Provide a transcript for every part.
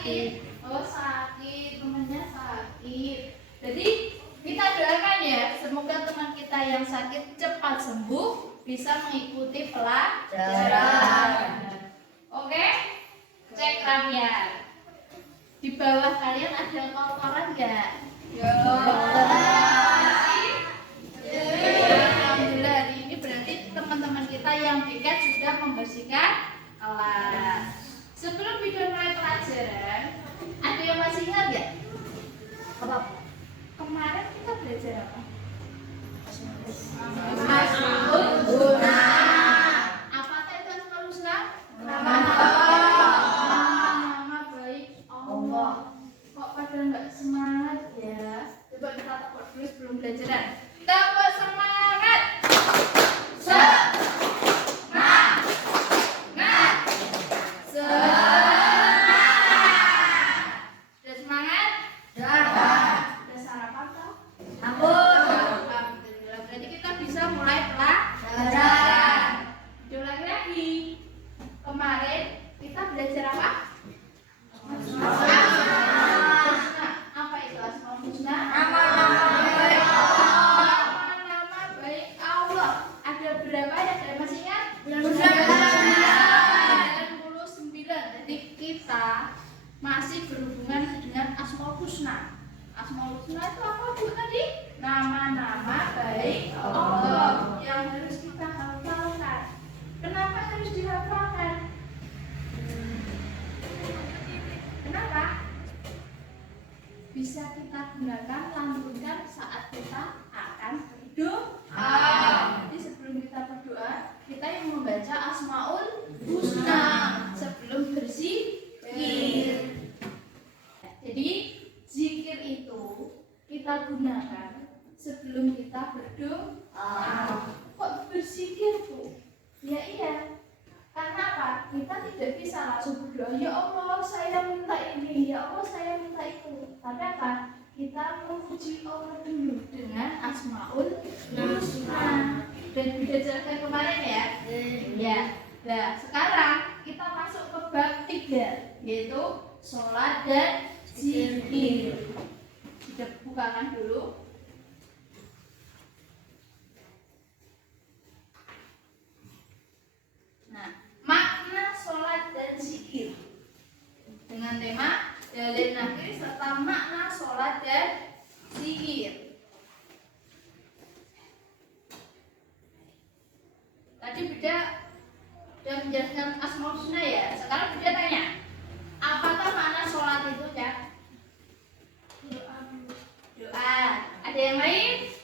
sakit. Oh sakit, temannya sakit. Jadi kita doakan ya, semoga teman kita yang sakit cepat sembuh, bisa mengikuti pelajaran. Oke, cek rapian. Di bawah kalian ada kotoran nggak? Ya. Alhamdulillah, hari ini berarti teman-teman kita yang piket sudah membersihkan kelas. Sebelum kita mulai pelajaran, ada yang masih ingat nggak? Apa? Kemarin kita belajar apa? Asmaul husna. Apa itu asmaul husna? Nama baik Allah. Kok pada nggak semangat ya? Coba kita tepuk dulu sebelum belajaran. Tepuk semangat. Semangat. Sudah semangat? Sudah sarapan toh? Alhamdulillah. Berarti kita bisa mulai pelajaran. Diulangi lagi. Kemarin kita belajar apa? Apa itu asmaul husna? Nama baik Allah. Ada berapa ya? Ada masih ingat? 99. Jadi kita masih berhubungan dengan asmaul husna. Asmaul husna itu apa Bu tadi? Nama-nama baik Allah yang harus kita hafalkan. Kenapa harus dihafalkan? Kenapa? Bisa kita gunakan, lanjutkan saat kita akan berdoa. Jadi sebelum kita berdoa, kita yang membaca asmaul husna sebelum berzikir. Jadi zikir itu kita gunakan sebelum kita berdoa. Kok berzikir tuh? Ya iya. Karena apa? Kita tidak bisa langsung berdoa, ya Allah saya minta ini, ya Allah saya minta itu. Tapi apa? Kita memuji Allah dulu dengan asmaul husna. Dan belajar kemarin ya. Ya. Nah, sekarang kita masuk ke bab 3, yaitu sholat dan zikir. Kita bukakan dulu. Nah, makna sholat dan zikir dengan tema dalil nakir serta makna sholat dan zikir. Tadi Beda sudah menjelaskan asmaul husna ya. Sekarang Beda tanya, apakah makna sholat itu ya? Doa. Ada yang lain?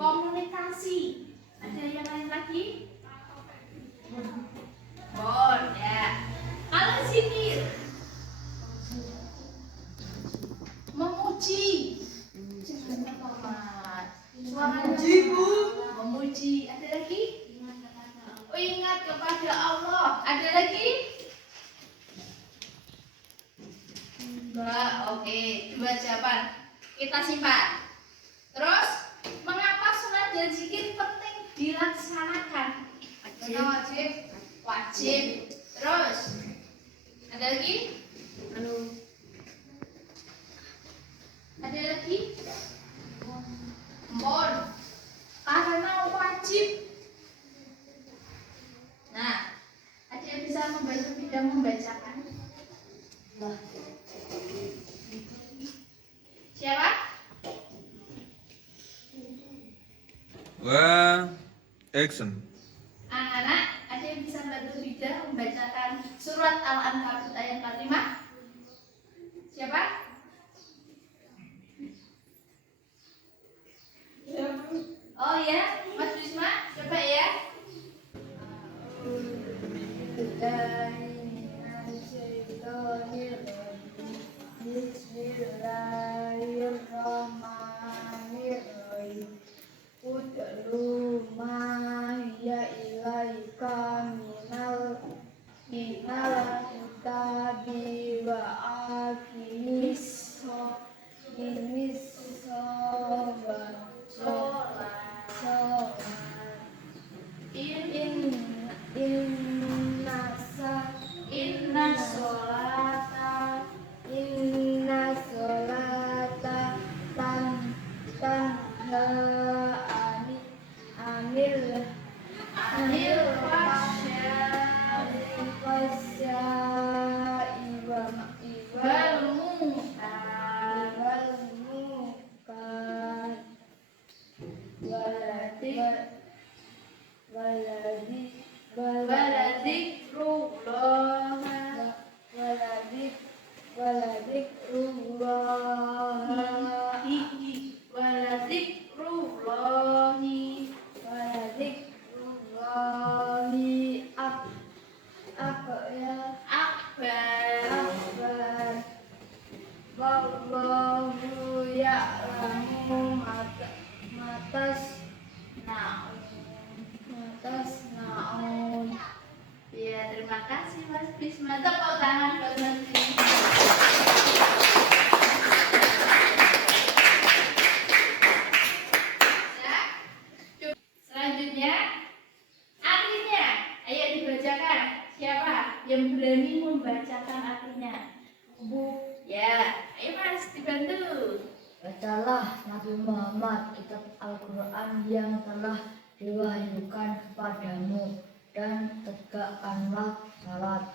Komunikasi. Ada yang lain lagi? Bon, ya. Kalau zikir, memuji. Suara Bu. Memuji. Ada lagi? Oh, ingat kepada Allah. Ada lagi? Enggak. Oke, 2 jawaban. Kita simpan. Terus, mengapa sholat dan zikir penting dilaksanakan? Wajib. Wajib. Terus, ada lagi? Ada lagi? Mohon. Karena wajib. Nah, ada yang bisa membantu tidak membacakan? Siapa? Action. Anak-anak, ada yang bisa membantu Bida membacakan surat Al-Ankabut ayat 45? Siapa? Oh ya, Mas Wisma, coba ya. Bismillahirrahmanirrahim. Ud'u ma hiya ilaika minal kitabi wa aqimis sholat. Inna ya iwa wal munkar wal munkar waladik waladik waladikrullah waladik waladikrullahi waladikrullahi waladikrullahi akbar wallahu ya'lamu matas naun. Ya, terima kasih Mas Bisma. Tepuk tangan buat Mas Bisma. Ya. Selanjutnya artinya. Ayo dibacakan. Siapa yang berani membacakan artinya? Bu, Ya, ayo Mas dibantu. bacalah Nabi Muhammad kitab Al-Quran yang telah diwahyukan kepadamu dan tegakkanlah salat.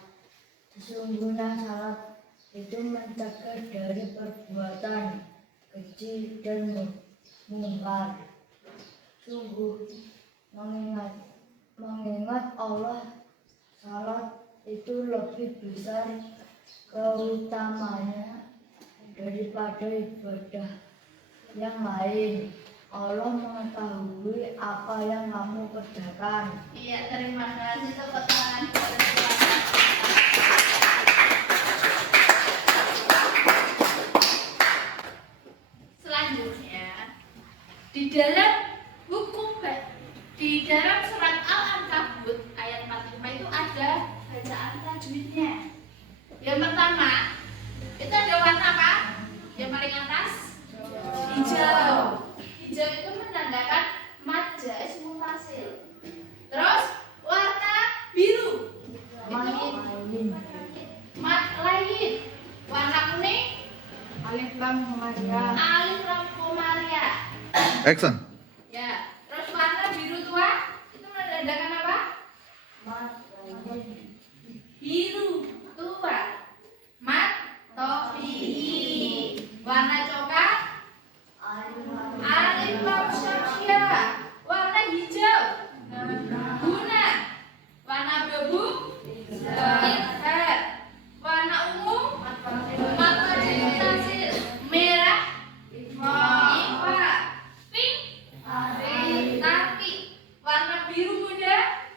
Sesungguhnya salat itu mencegah dari perbuatan keji dan mungkar. Sungguh mengingat Allah, salat itu lebih besar keutamanya daripada ibadah yang lain. Allah mengetahui apa yang kamu kerjakan. Iya, terima kasih. Tepuk tangan buat Mas Bisma. Selanjutnya di dalam di dalam surat Al-Ankabut ayat 45 itu ada bacaan tajwidnya. Yang pertama itu ada warna apa? Yang paling atas hijau. Hijau itu menandakan mad jaiz mutasil. Terus warna biru itu mad lain. Warna kuning Alif lam mim. alif lam komaria. Action. Ya, terus warna biru tua itu menandakan apa? Biru tua. Mat tofi'i. Warna coklat alif lam syamsia. Warna hijau guna. Warna abu izhar. Warna ungu mata tasil. Merah ifa. Pink tapi. Warna biru muda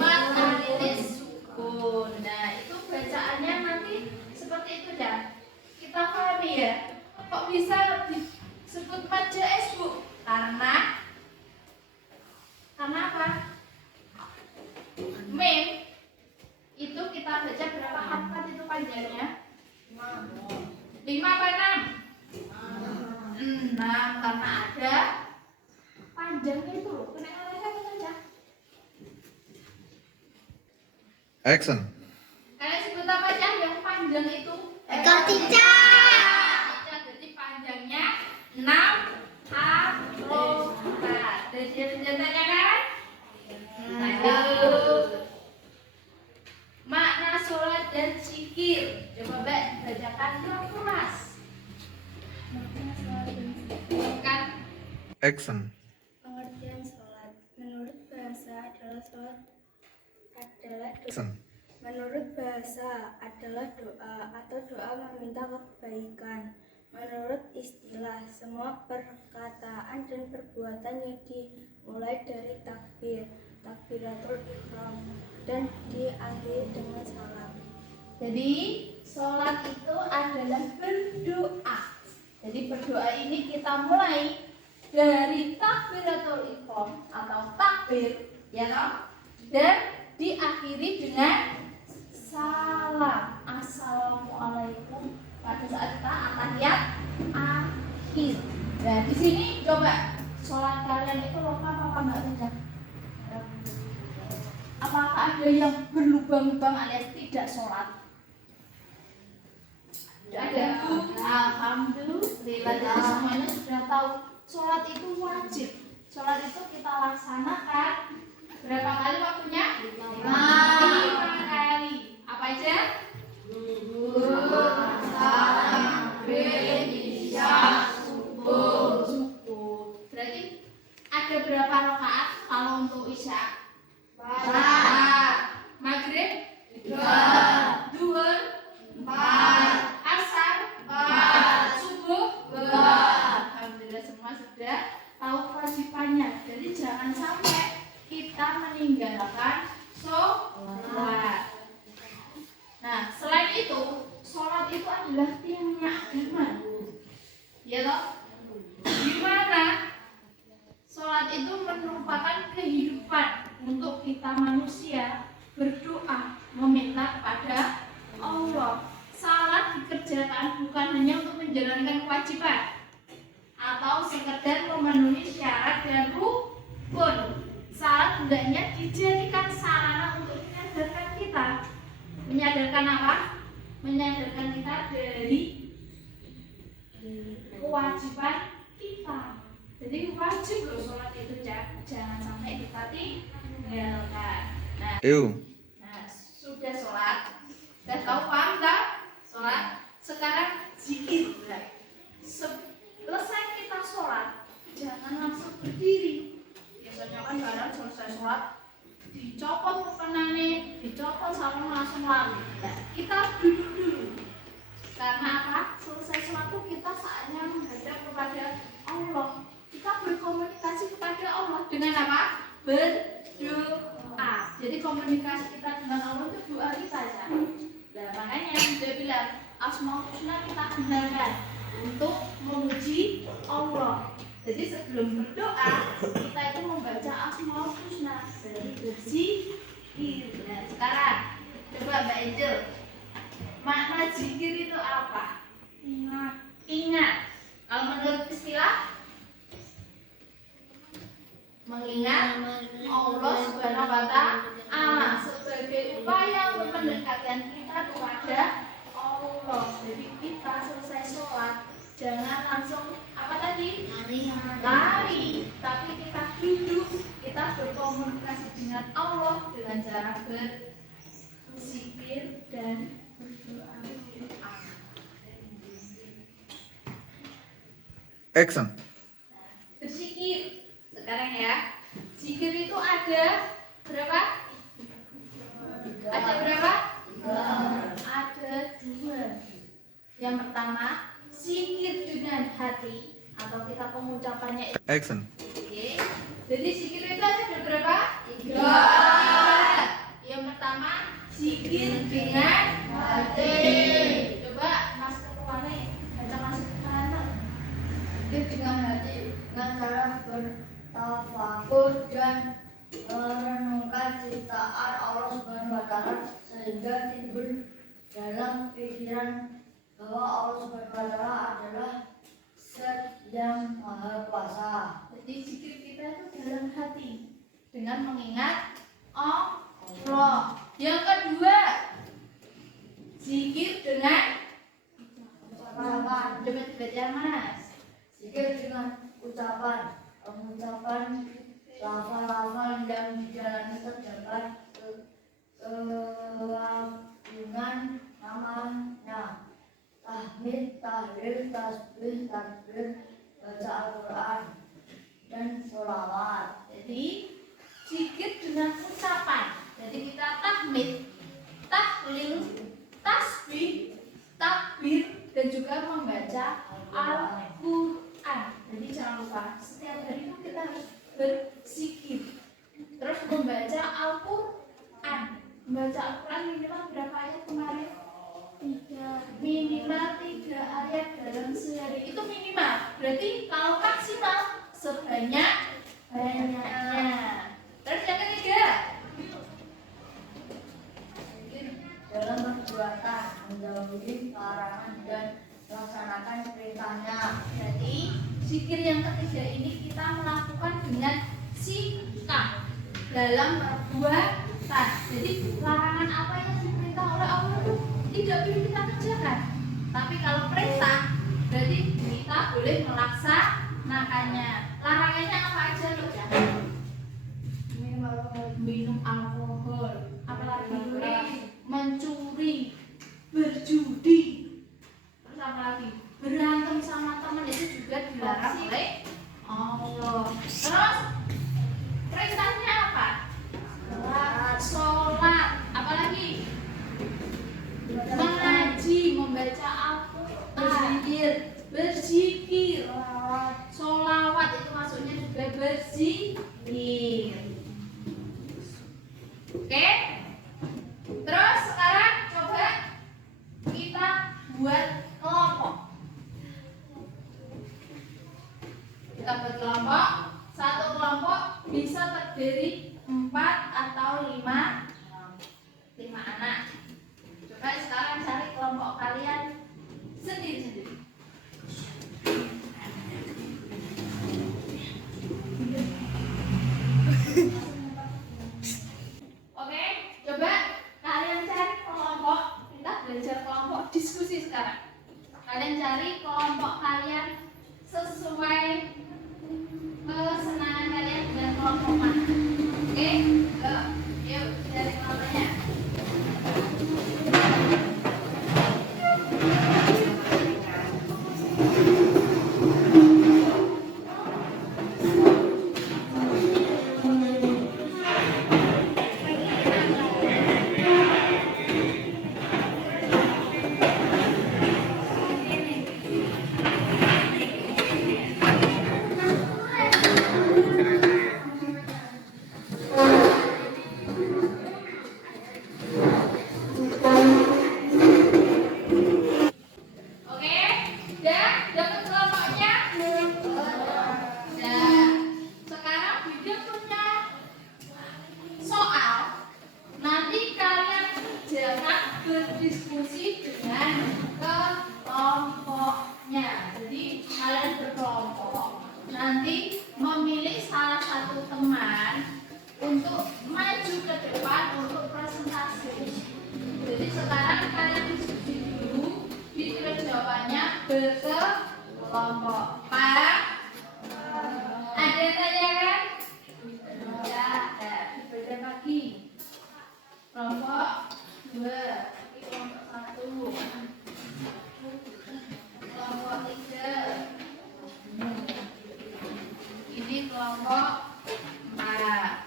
mata titis sukun. Nah, itu bacaannya nanti seperti itu dah. Kita pahami ya. Kok bisa disebut mad jaiz, Bu? Karena apa? Mim itu kita baca berapa harokat itu panjangnya? 5 apa 6? 6 karena ada panjangnya itu loh. Kena ngalahin saja. Action. Kalian sebut apa aja yang panjang itu? Ketika. Jadi panjangnya 6 harokat. Jadi senjatanya kan? Makna sholat dan zikir. Coba Mbak bacakan dulu Mas. Kan? Action. Pengertian sholat menurut bahasa adalah Action. Menurut bahasa adalah doa atau doa meminta kebaikan. Menurut istilah, semua perkataan dan perbuatan yang dimulai dari takbir, takbiratul ihram, dan diakhiri dengan salam. Jadi sholat itu adalah berdoa. Jadi berdoa ini kita mulai dari takbiratul ihram atau takbir, ya toh? Dan diakhiri dengan salam. Assalamualaikum pada saat kita atahiyat akhir. Nah, di sini coba sholat kalian itu lengkap apa enggak saja? Apakah ada yang berlubang-lubang alias tidak sholat? Ada. Alhamdulillah, jadi semuanya sudah tahu sholat itu wajib. Sholat itu kita laksanakan berapa kali waktunya? 5 kali. ya toh? Gimana? Sholat itu merupakan kehidupan untuk kita manusia berdoa, meminta kepada Allah. Salat dikerjakan bukan hanya untuk menjalankan kewajiban atau sekedar memenuhi syarat dan rukun. Salat hendaknya dijadikan sarana untuk menyadarkan apa? Menyadarkan kita dari kewajiban kita. Jadi wajib loh sholat itu, jangan sampai kita tinggalkan. Nah, sudah sholat, sudah tahu paham tak? Sholat. Sekarang zikir. Selesai kita sholat, jangan langsung berdiri. Biasanya kan barang selesai sholat dicopot mukenane, dicopot sarung langsung lari. Nah, kita duduk dulu. Karena apa? Selesai sholat itu kita saatnya menghadap kepada Allah. Kita berkomunikasi kepada Allah dengan apa? Berdoa. Jadi komunikasi kita dengan Allah itu doa kita ya. Nah, makanya dia bilang Asmaul Husna kita gunakan untuk memuji Allah. Jadi sebelum berdoa kita itu membaca Asmaul Husna, berarti berzikir. Nah, sekarang coba Mbak Angel, makna zikir itu apa? Ingat. Kalau menurut istilah mengingat Allah Subhanahu wa Ta'ala sebagai upaya untuk mendekatkan kita kepada Allah. Jadi kita selesai sholat jangan langsung apa tadi? Lari, tapi kita duduk, kita berkomunikasi dengan Allah dengan cara berzikir dan berdoa. Action. Berzikir. Sekarang ya. Zikir itu ada berapa? Ada berapa? Ada 2. Yang pertama, zikir dengan hati atau kita pengucapannya. Action. Oke. Jadi zikir itu ada berapa? 3. Yang pertama, zikir dengan hati. Coba Mas Ketuane, baca Mas Ketuane. Zikir dengan hati dengan cara bertafakur dan merenungkan ciptaan Allah Subhanahu wa Ta'ala sehingga timbul dalam pikiran bahwa Allah Subhanahu wa Ta'ala adalah Zat yang Maha Kuasa. Jadi zikir kita itu dalam hati dengan mengingat Allah. Yang kedua, zikir dengan Ucapan. coba dibaca Mas. Zikir dengan ucapan, pengucapan lafal-lafal yang dijalani terdapat kelakuan namanya tahmid, tahlil, tasbih, takbir, baca Al-Quran dan sholawat. Jadi zikir dengan ucapan. Jadi kita tahmid, tahlil, tasbih, takbir dan juga membaca Al-Quran. Jadi jangan lupa setiap hari itu kita harus berzikir. Terus membaca Al-Quran. Membaca Al-Quran minimal berapa ayat kemarin? 3. Minimal 3 ayat dalam sehari. Itu minimal. Berarti kalau maksimal sebanyak-banyaknya. Terus yang ketiga, dalam perbuatan menjauhi larangan dan melaksanakan perintahnya. jadi zikir yang ketiga ini kita melakukan dengan sikap dalam perbuatan. Jadi larangan apa yang diperintah oleh Allah itu tidak boleh kita kerjakan. Tapi kalau perintah berarti kita boleh melaksanakannya. Larangannya apa aja loh ya? Minum alkohol, apalagi mencuri, berjudi, terus apa lagi? Berantem sama teman itu juga dilarang oleh Allah. Terus perintahnya apa? Sholat, apalagi? Mengaji, membaca Al-Quran, berzikir, sholawat itu maksudnya juga berzikir. Oke? Terus sekarang coba kita buat kelompok. kelompok kalian sendiri-sendiri. Oke, coba kalian cari kelompok. Kita belajar kelompok diskusi sekarang. Kalian cari kelompok kalian sesuai kesenangan kalian dengan kelompok mana. Oke, yuk cari kelompoknya. Oke, udah dapat kelompoknya? Nah, sekarang Bida punya soal. Nanti kalian jangan berdiskusi dengan kelompoknya. Jadi kalian berkelompok. Nanti memilih salah satu teman untuk maju ke depan untuk presentasi. Jadi sekarang kalian diskusi dulu, ditulis jawabannya berkelompok. Paham? Ada yang tanyakan? Ya, berbeda lagi. Kelompok 2, kelompok 1, kelompok 3, ini kelompok 4.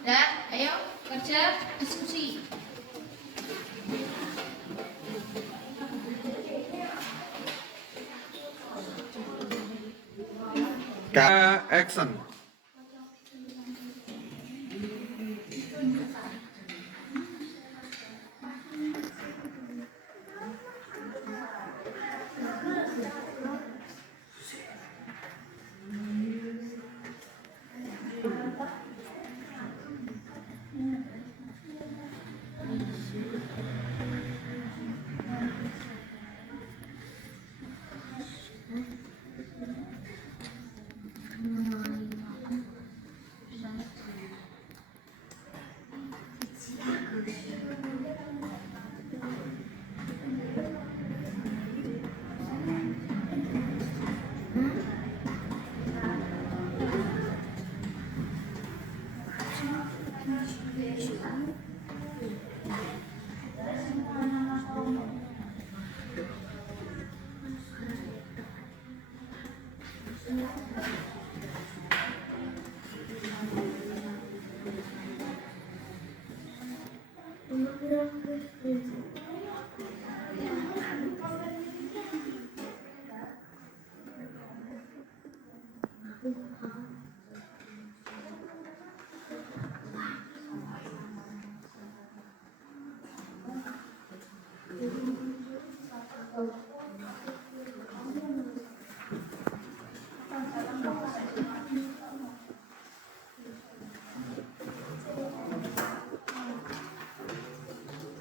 Dan ayo kerja diskusi. Action.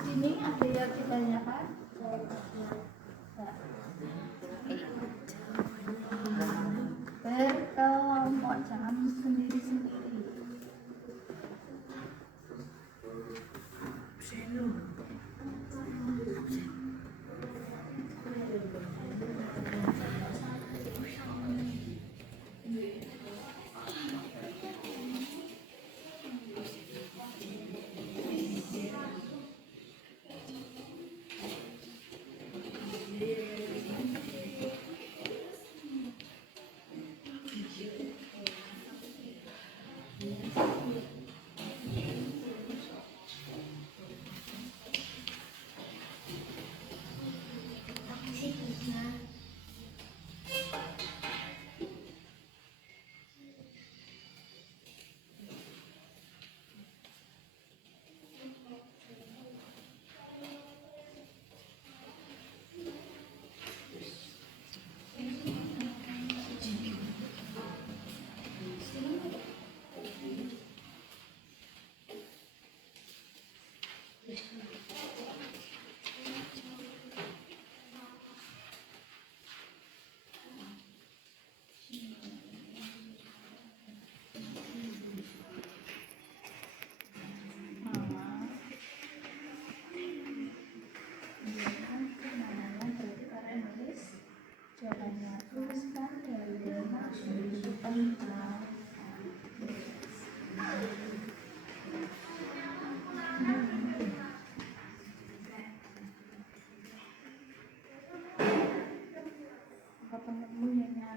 Ini ada yang ditanyakan? Berkelompok, jangan sendiri-sendiri.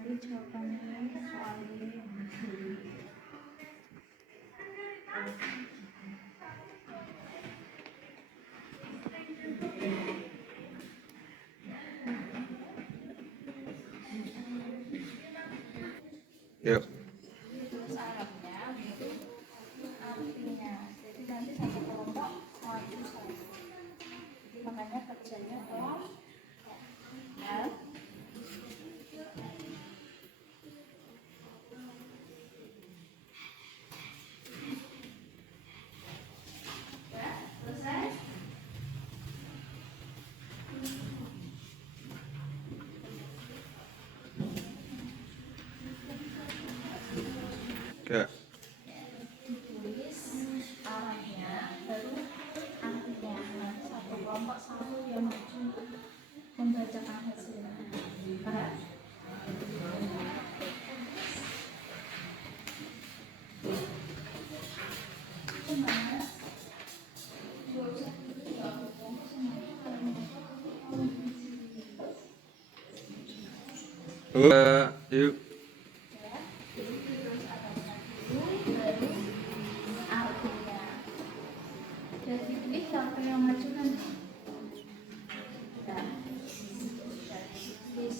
nanti jawabannya soal ini. Yuk. Terus Arabnya artinya, jadi nanti satu kelompok maju satu. Jadi makanya kerjanya kelompok ya. Ya, selesai. Ke. Ditulis arahnya baru artinya. Nah, satu kelompok satu yang maju membacakan hasilnya. Paham? Gimana? Yuk. Ya, jadi ditulis arahnya dulu baru artinya. Dan dipilih siapa yang maju nanti. Nah, dan ditulis.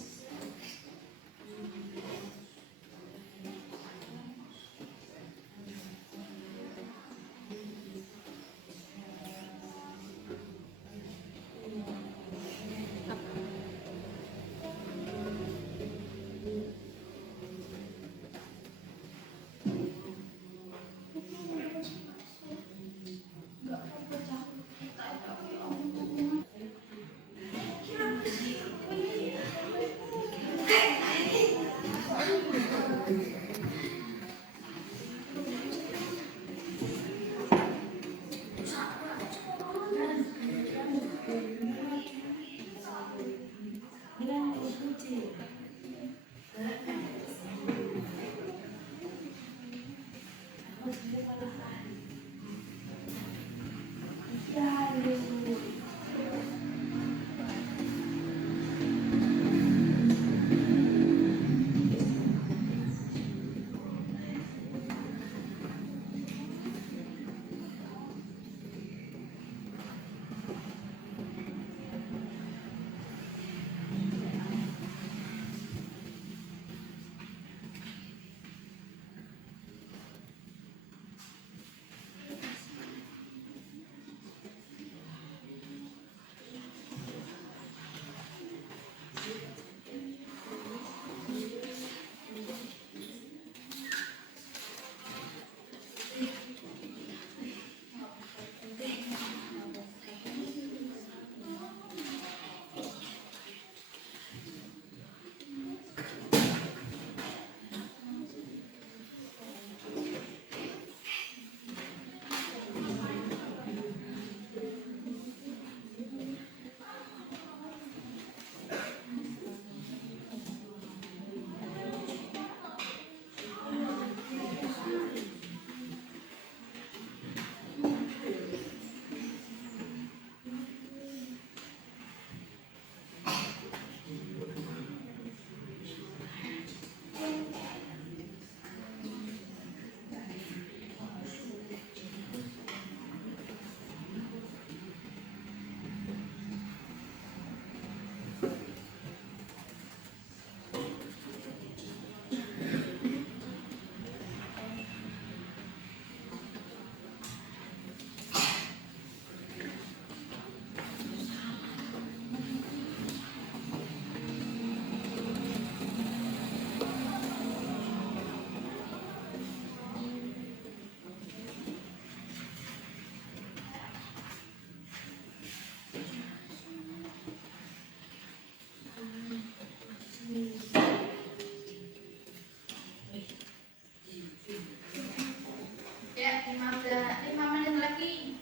Ya, 5 menit lagi.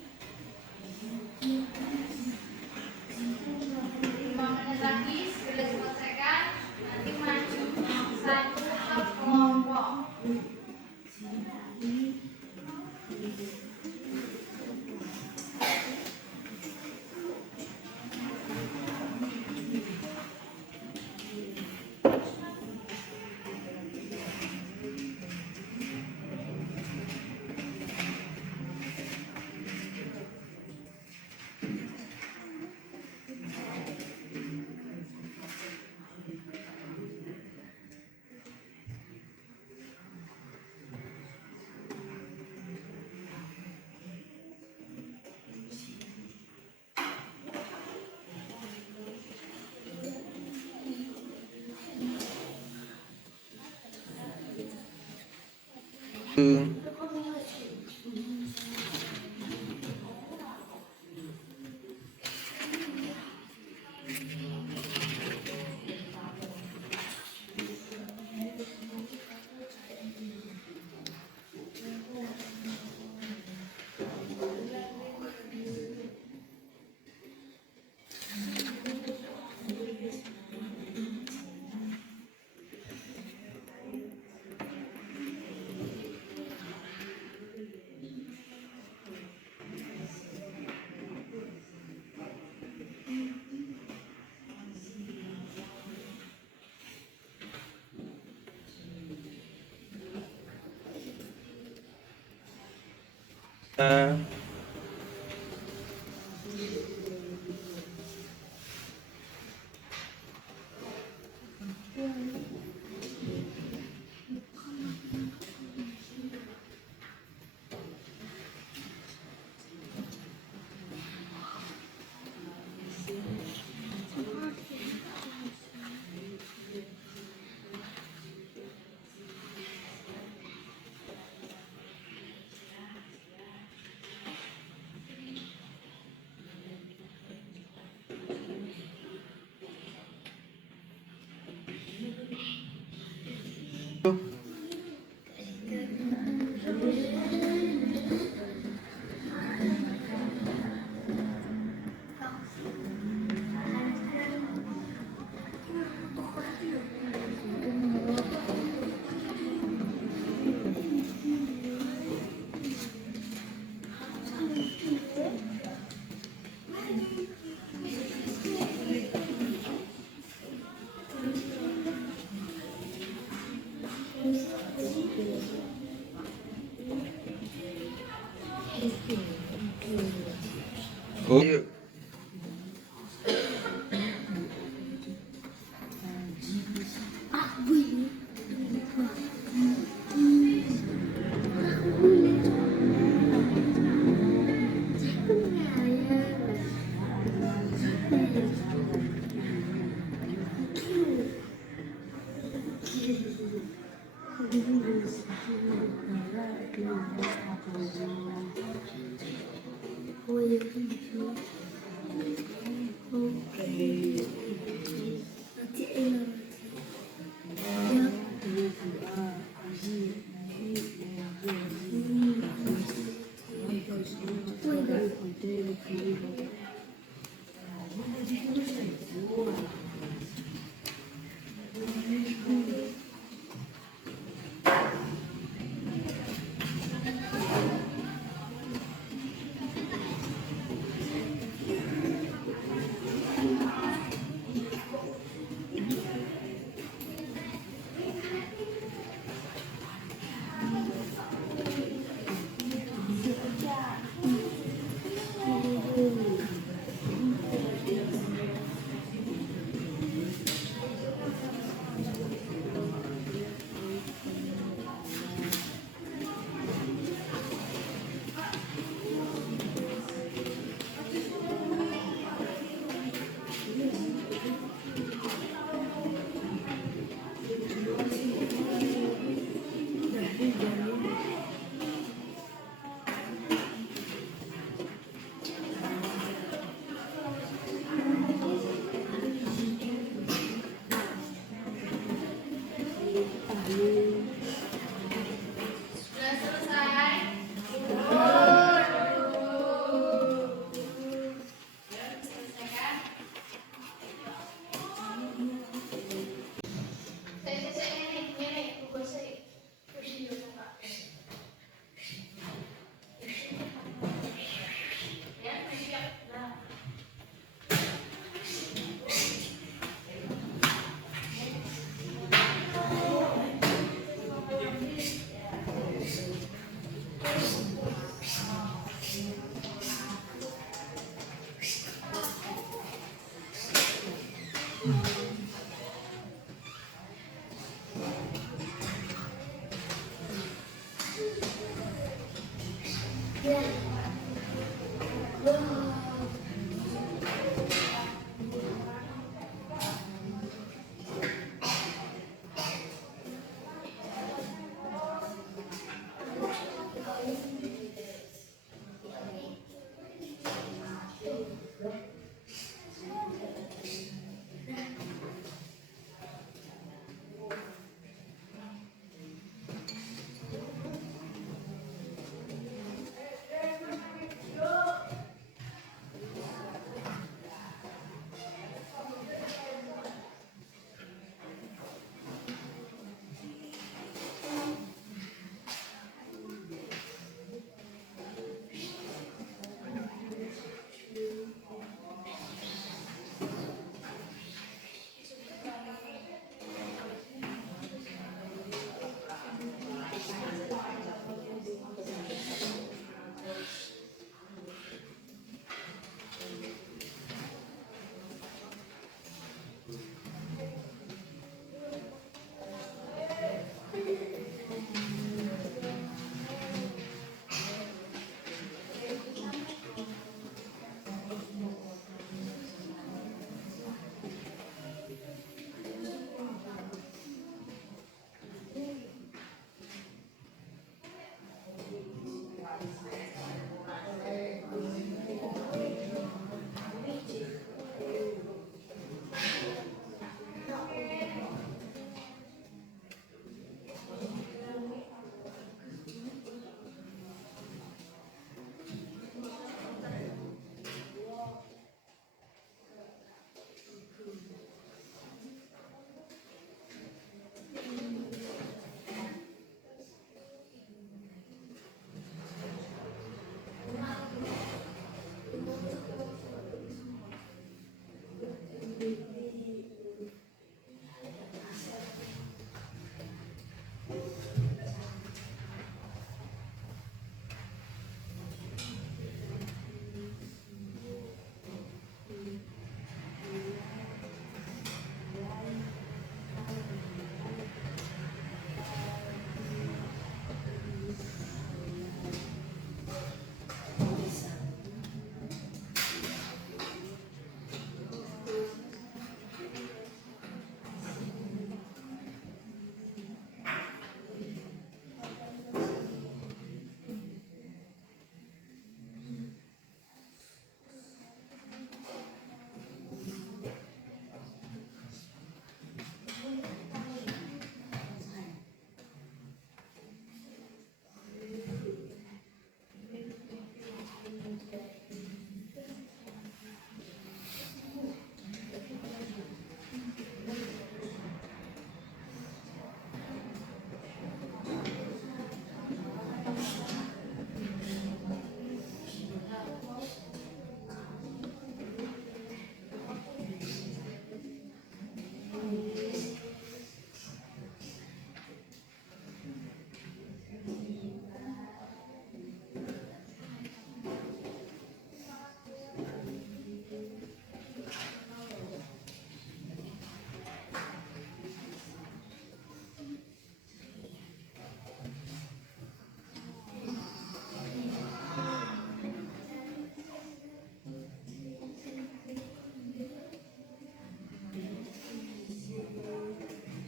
5 menit lagi sudah selesaikan. Nanti maju satu kelompok. Oh, yuk.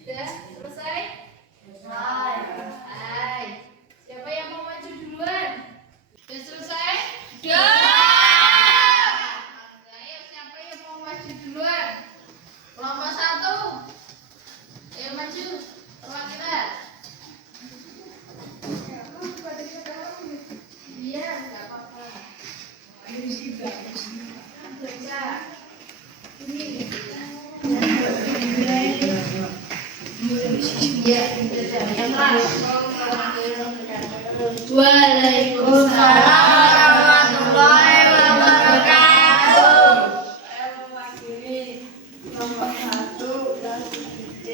Sudah selesai? Selesai. Hai. Siapa yang mau maju duluan? Sudah selesai? Sudah. Ayo, siapa yang mau maju duluan? Kelompok 1. Ayo maju. Perwakilan. Iya, enggak apa-apa. Baca. Waalaikumsalam warahmatullahi wabarakatuh. Saya mewakili kelompok 1 dan D.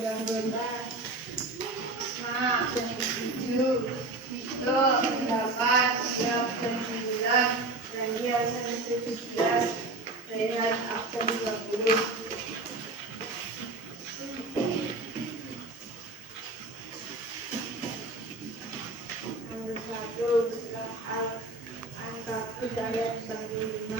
Yang anggota Asma 7, Vito 8, Siap 9, Daniel 17, Rehan Aksan 20. Nomor 1 setelah angka hidayat 95.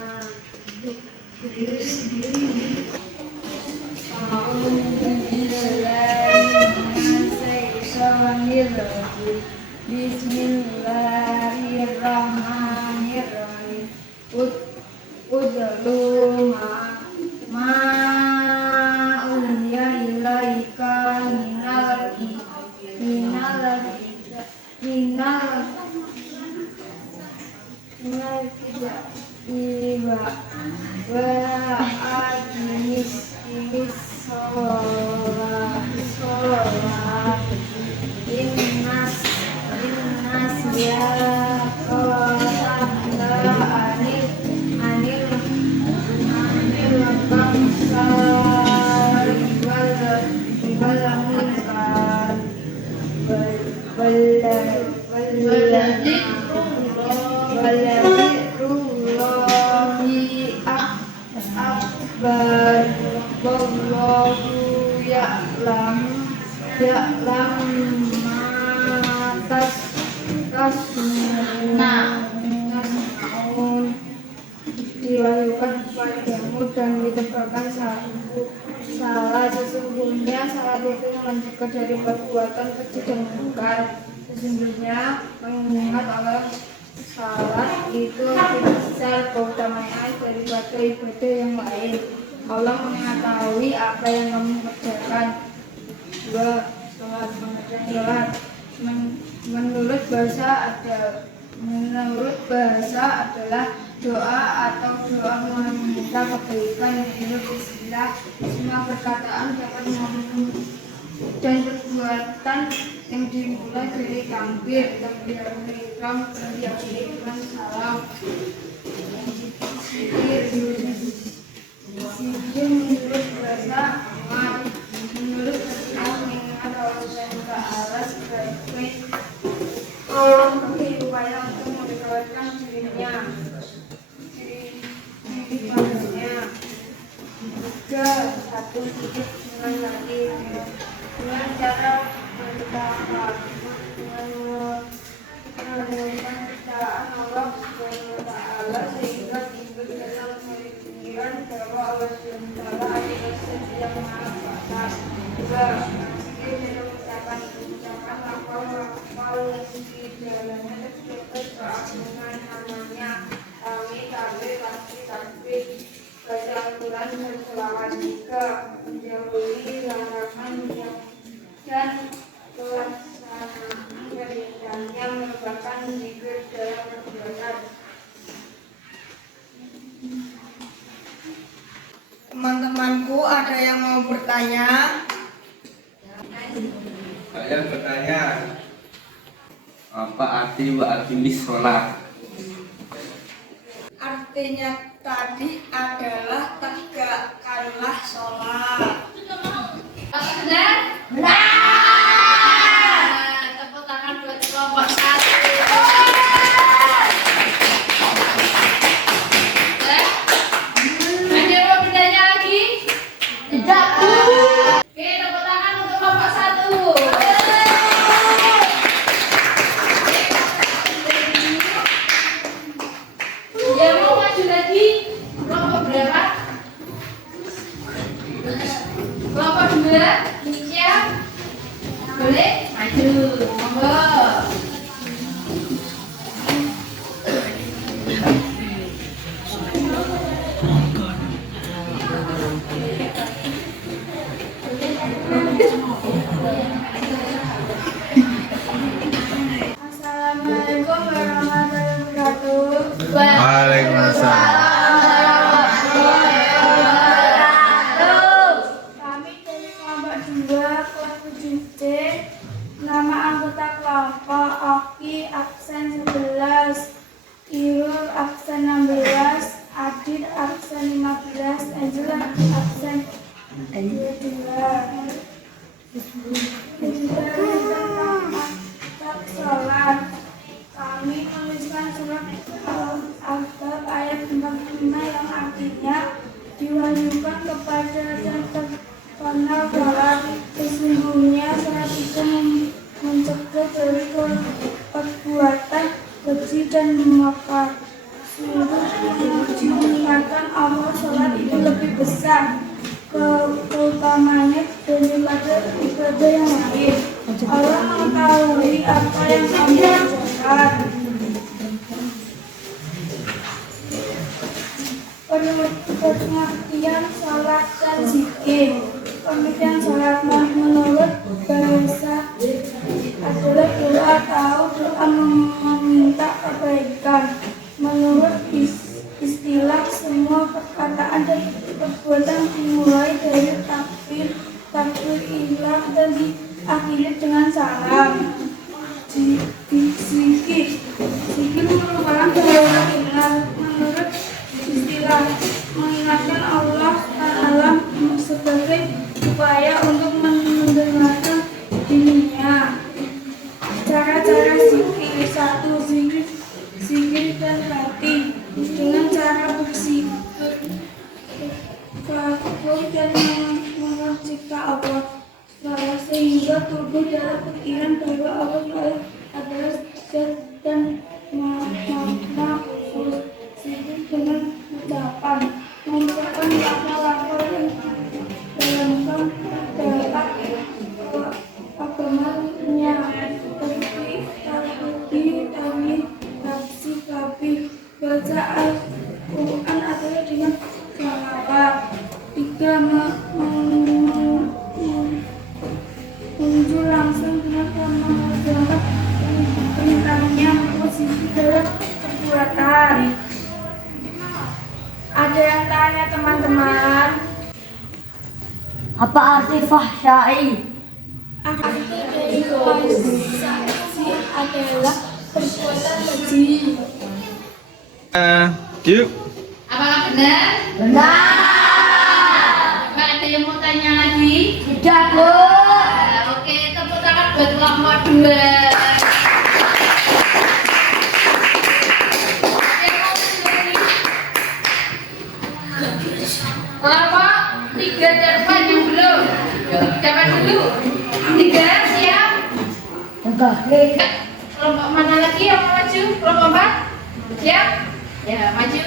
Bismillahirrahmanirrahim. Udlu ma uliya ilaika iwa wa ajinis sholat innas ya anil bangsal wal munkar Wallahi akbar wallahu ya'lam ma tasnaun diwahyukan kepadamu dan ditebarkan salah sesungguhnya salat itu mencegah dari perbuatan keji dan munkar. Sesungguhnya mengingat Allah salat itu lebih besar keutamaannya daripada ibadah yang lain. Allah mengetahui apa yang kamu kerjakan. 2. Salat mengerjakan salat menurut bahasa adalah doa atau doa meminta kebaikan yang penuh bismillah. Semua perkataan dapat dan perbuatan yang dimulai dari takbiratul ihram dan diakhiri dengan salam. Sihir menurut bahasa aman, menurut Islam mengingat Allah Taala sebagai upaya untuk mendekatkan dirinya juga satu titik dengan lagi dengan cara berdoa dengan menurunkan ciptaan Allah Subhanahu wa Ta'ala sehingga timbul dalam pikiran bahwa Allah Subhanahu wa Ta'ala adalah Zat yang Maha Kuasa. Juga dalam ucapan lafal yang di dalamnya terdapat keagungan namanya takbir baca Al-Quran dan selawat juga menjauhi larangan dan pelaksanaan perintahnya merupakan zikir dalam perjalanan. Teman-temanku, ada yang mau bertanya? Saya bertanya, apa arti wa aqimis sholat? Artinya tadi adalah tegakkanlah sholat. Benar? Tepuk tangan buat kelompok 1. Ada yang mau bertanya lagi? Tidak. Oke, tepuk tangan untuk kelompok 1. Yang mau maju lagi? Kelompok berapa? Kelompok 2. Siap? Boleh? Maju. Monggo. Assalamualaikum warahmatullahi wabarakatuh. Waalaikumsalam. Kami dari kelompok 2 kelas 7C. Nama anggota kelompok Oki absen 11, Irul absen 16, Adit absen 15, Angela absen 22. Tentang sholat, kami menuliskan surat Al-Ahzab ayat 45 yang artinya diwahyukan kepada yang terkenal sholat. Sesungguhnya sholat itu mencegah dari perbuatan keji dan makar. Suruh mengingatkan Allah sholat itu lebih besar keutamanya daripada ibadah yang lain. Allah mengetahui apa yang kamu kerjakan. pengertian sholat dan zikir. Pengertian sholat menurut bahasa adalah doa atau doa meminta kebaikan. Menurut istilah, semua perkataan dan perbuatan dimulai dari takbir ihram dan diakhiri dengan salam. Zikir merupakan bahasa ingat menurut istilah mengingatkan Allah Ta'ala sebagai upaya untuk mendengarkan dirinya. Cara-cara zikir: 1. Zikir dan hati dengan cara bersikap dan mencipta Allah sehingga tubuh dalam pikiran bahwa Allah adalah zat dan makhluk. Zikir dengan ucapan mengucapkan lafal-lafal yang dalam agamanya seperti tahmid, tahsib, kabir. Baca Al-Quran adalah dengan sholawat. 3. Muncul langsung dengan mengerjakan perintahnya posisi dalam perbuatan. Ada yang tanya teman-teman? Apa arti fahsyai? Arti dari fahsyai adalah perbuatan keji. Yuk. Apakah benar? Benar. Apa ada yang mau tanya lagi? Tidak, Bu. Oke, tepuk tangan buat kelompok 2. Kelompok 3 dan 4 yang belum. Dapat dulu. 3 siap. Enggak. Kelompok mana lagi yang mau maju? Kelompok 4 siap? Ya, maju.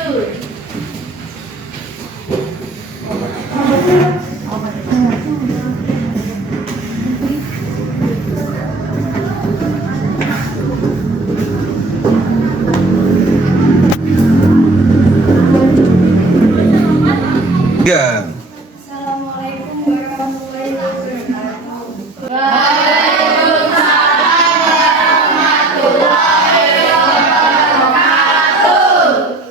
Tiga. Assalamualaikum warahmatullahi wabarakatuh.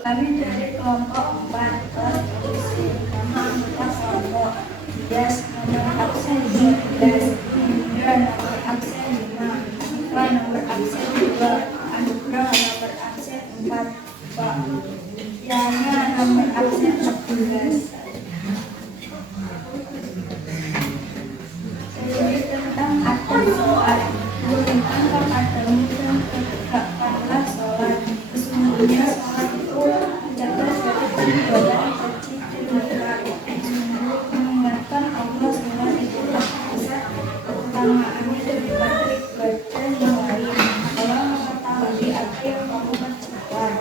Kami dari kelompok 4 tertulis nama anggota kelompok. Yes, nomor absen 12, Indra nomor absen 5, Siva nomor absen 2, Anugrah nomor absen 4, Pak Yana nomor absen 14. Tentang akan sholat, tentang kepadamu dan tegakkanlah sholat. Sesungguhnya sholat itu menjaga dari perbuatan keji dan munkar. Sungguh mengingatkan Allah sholat itu besar keutamaannya daripada ibadah yang lain. Allah mengetahui apa yang kamu kerjakan.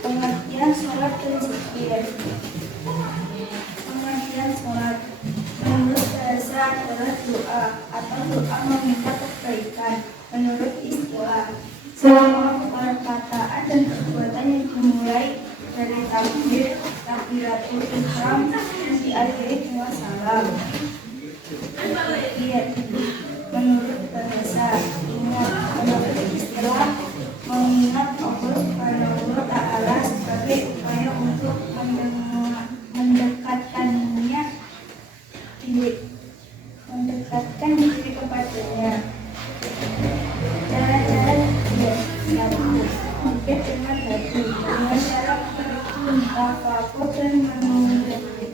Pengertian sholat dan zikir. Pengertian sholat menurut bahasa adalah doa atau doa meminta kebaikan. Menurut istilah, semua perkataan dan perbuatan yang dimulai dari takbir, takbiratul ihram dan diakhiri dengan salam. Menurut bahasa, menurut istilah, mengingat Allah Subhanahu wa Ta'ala sebagai upaya untuk mendekatkan diri kepadanya. Cara-cara mungkin dengan hati, dengan cara bertafakur dan menyenangkan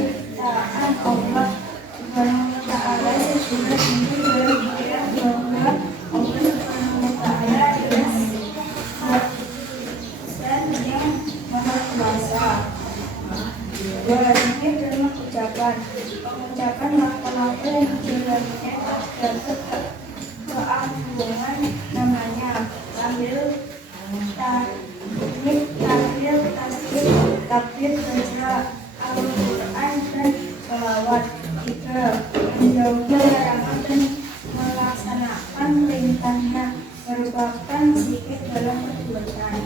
ciptaan Allah Subhanahu wa Ta'ala sesudah timbul dari pikiran bahwa Allah Subhanahu wa Ta'ala adalah zat yang maha kuasa. Zikir dan mengucapkan lafal-lafal yang dijalannya terdapat keagungan namanya sambil tahmid, tahlil, tasbih, menambahkan sedikit dalam perbuatan.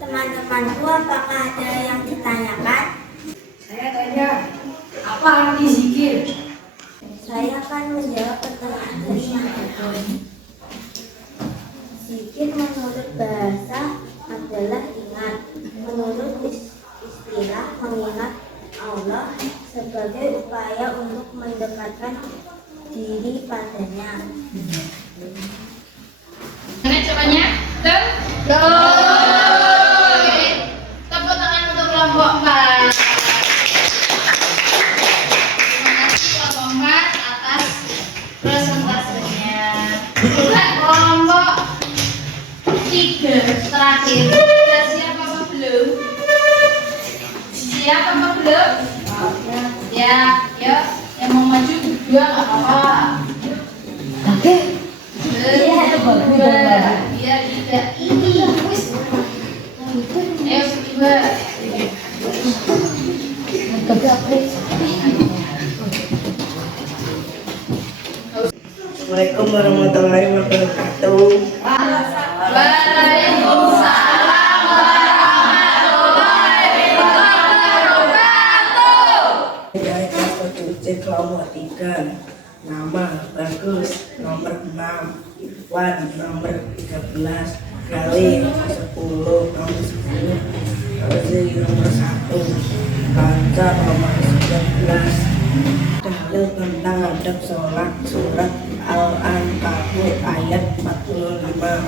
Teman-temanku, apakah ada yang ditanyakan? Saya tanya, apa arti zikir? Saya akan menjawab pertanyaan dari Mahfud. Zikir menurut bahasa adalah ingat. Menurut istilah mengingat Allah sebagai upaya untuk mendekatkan diri padanya. Mana jawabannya? Betul? Tepuk tangan untuk kelompok 4. Terima kasih kelompok 4 atas presentasenya. Juga kelompok 3 terakhir. Sudah siap apa belum? Siap apa belum? Ya, yuk. Yang mau maju berdua nggak apa-apa. Biar tidak ini. Ayo berdua. Assalamualaikum warahmatullahi wabarakatuh. Waalaikumsalam warahmatullahi wabarakatuh. Saya kelas 7C kelompok 3. Nama Bagus, nomor 6. Iwan, nomor 13. Galih, 10, nomor 10. Rozi, nomor 1. Panca, nomor 19. Dalil tentang adab sholat surat Al-Ankabut ayat 45.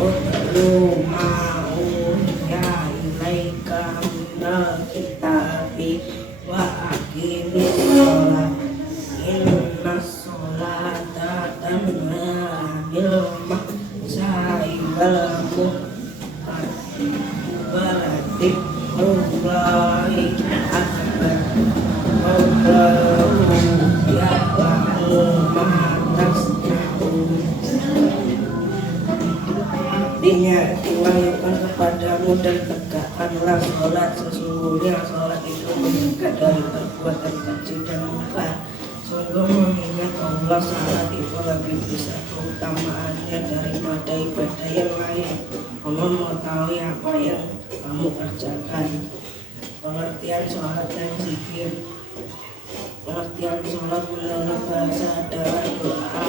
Utlu ma'uhiya ilaika minal kitabi wa aqimis sholat inna sholata tanha 'anil fahsya'i wal munkar wa dzikrullahi akbar. Artinya diwahyukan kepadamu dan tegakkanlah sholat. Sesungguhnya sholat itu mencegah dari perbuatan keji dan mungkar. Sungguh mengingat Allah, sholat itu lebih besar keutamaannya daripada ibadah yang lain. Allah mengetahui apa yang kamu kerjakan. Pengertian sholat dan zikir. Pengertian sholat menurut bahasa adalah doa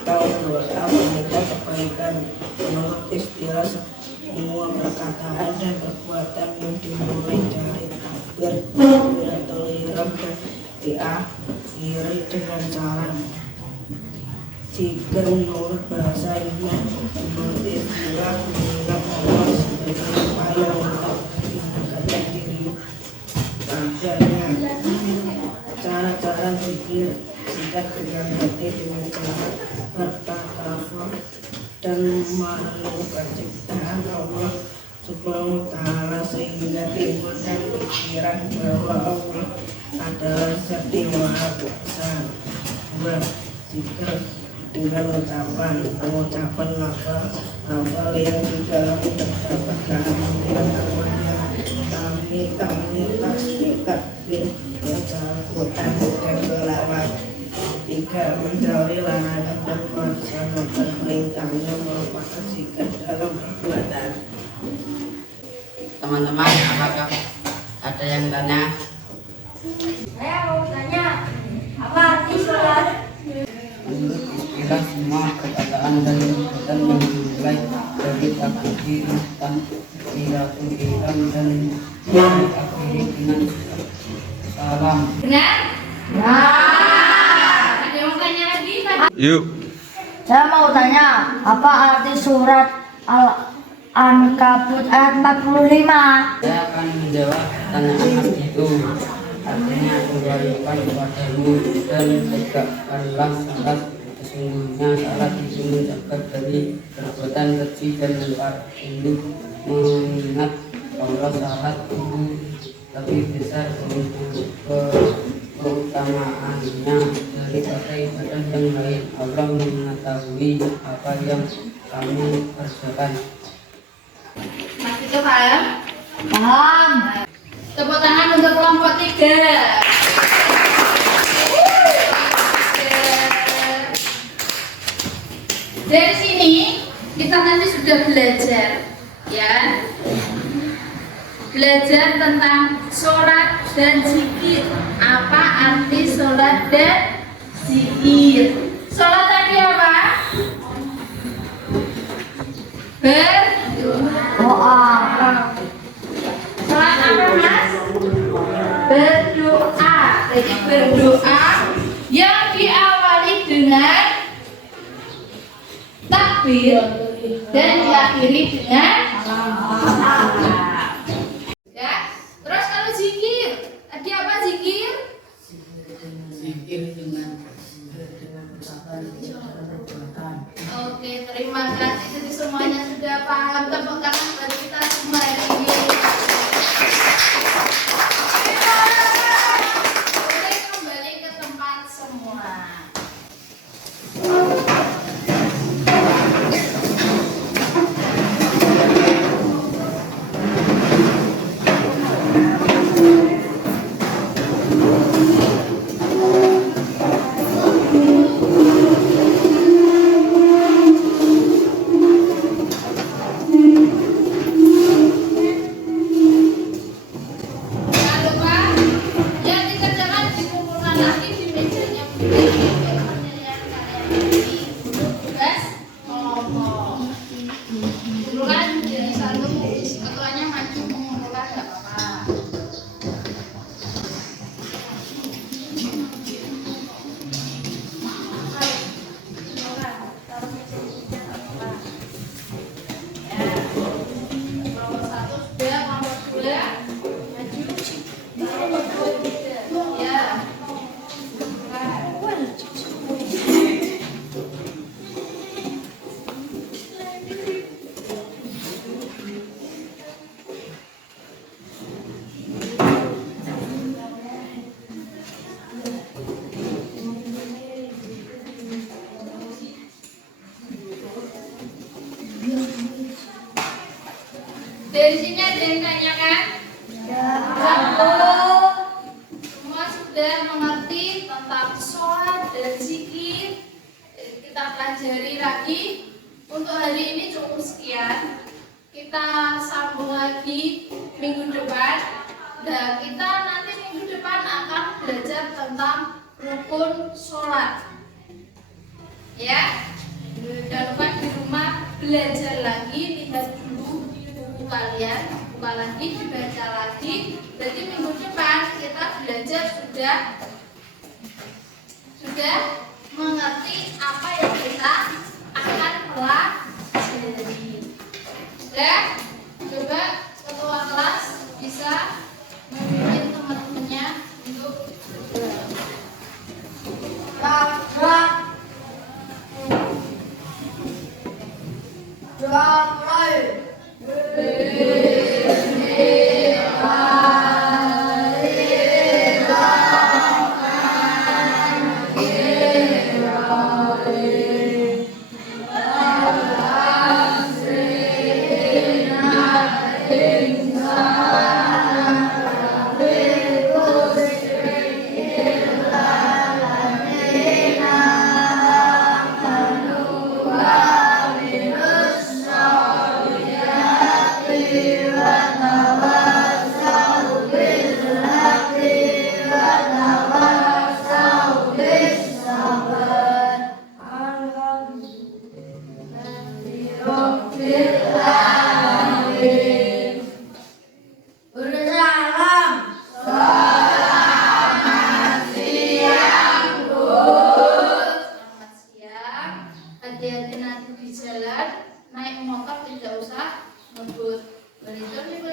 atau doa meminta kebaikan. Menurut istilah, semua perkataan dan perbuatan yang dimulai dari takbir, takbiratul ihram dan diakhiri dengan salam. Zikir menurut bahasa ini menurut istilah mengingat Allah sebagai upaya untuk mendekatkan diri padanya. Cara-cara zikir: sikat dengan hati dengan cara bertakafur dan merenungkan ciptaan Allah Subhanahu wa ta'ala sehingga timbul dan pikiran bahwa Allah adalah Zat yang Maha Kuasa. 2. Zikir dengan pengucapan lafal yang di dalam terdapat kehadiran namanya kami tasbih takbir baca Al-Quran dan selawat. 3. Menjauhi larangan dan melaksanakan perintahnya merupakan sikap dalam perbuatan. Teman-teman, apakah ada yang tanya? Saya mau tanya, apa arti sholat? Menurut istilah, semua perkataan dan perbuatan yang dimulai dari takbiratul ihram dan diakhiri dengan salam. Benar? Ada yang mau tanya lagi? Yuk. Saya mau tanya, apa arti surat Al-Ankabut ayat 45? Saya akan menjawab pertanyaan itu. Artinya, diwahyukan kepadamu dan tegakkanlah salat. Sesungguhnya salat itu mencegah dari perbuatan keji dan mungkar. Untuk mengingat Allah, salat itu lebih besar untuk keutamaannya daripada ibadah yang lain. Allah mengetahui apa yang kamu kerjakan. Mas itu paham? Paham. Tepuk tangan untuk kelompok 3. Dari sini kita tadi sudah belajar, ya, belajar tentang sholat dan zikir. Apa arti sholat dan zikir? Sholat tadi apa? Berdoa. Sholat apa, Mas? Berdoa. Jadi berdoa yang diawali dengan takbir dan diakhiri dengan salam. Ya. Terus kalau zikir, tadi apa zikir? Zikir dengan ucapan dan perbuatan. Oke, terima kasih. Jadi semuanya sudah paham. Tepuk tangan buat kita semua hari ini. Boleh kembali ke tempat semua. Jangan lupa yang dikerjakan dikumpulkan lagi di mejanya bunda. Penilaian kalian ini untuk tugas kelompok. Kumpulkan jadi satu, si ketuanya maju mengumpulkan nggak apa-apa. Kelompok satu sudah, kelompok dua maju. Kelompok tiga, ya. Dari sini ada yang tanyakan? Semua sudah mengerti tentang sholat dan zikir. Kita pelajari lagi. Untuk hari ini cukup sekian. Kita sambung lagi minggu depan. Dan kita nanti minggu depan akan belajar tentang rukun sholat. Ya, jangan lupa di rumah belajar lagi, lihat dulu buku kalian, buka lagi, dibaca lagi. Jadi minggu depan kita belajar sudah mengerti apa yang kita akan pelajari. Dan coba ketua kelas bisa memimpin teman-temannya untuk Selamat siang. Hati-hati nanti di jalan, naik motor tidak usah ngebut. Begitu nih.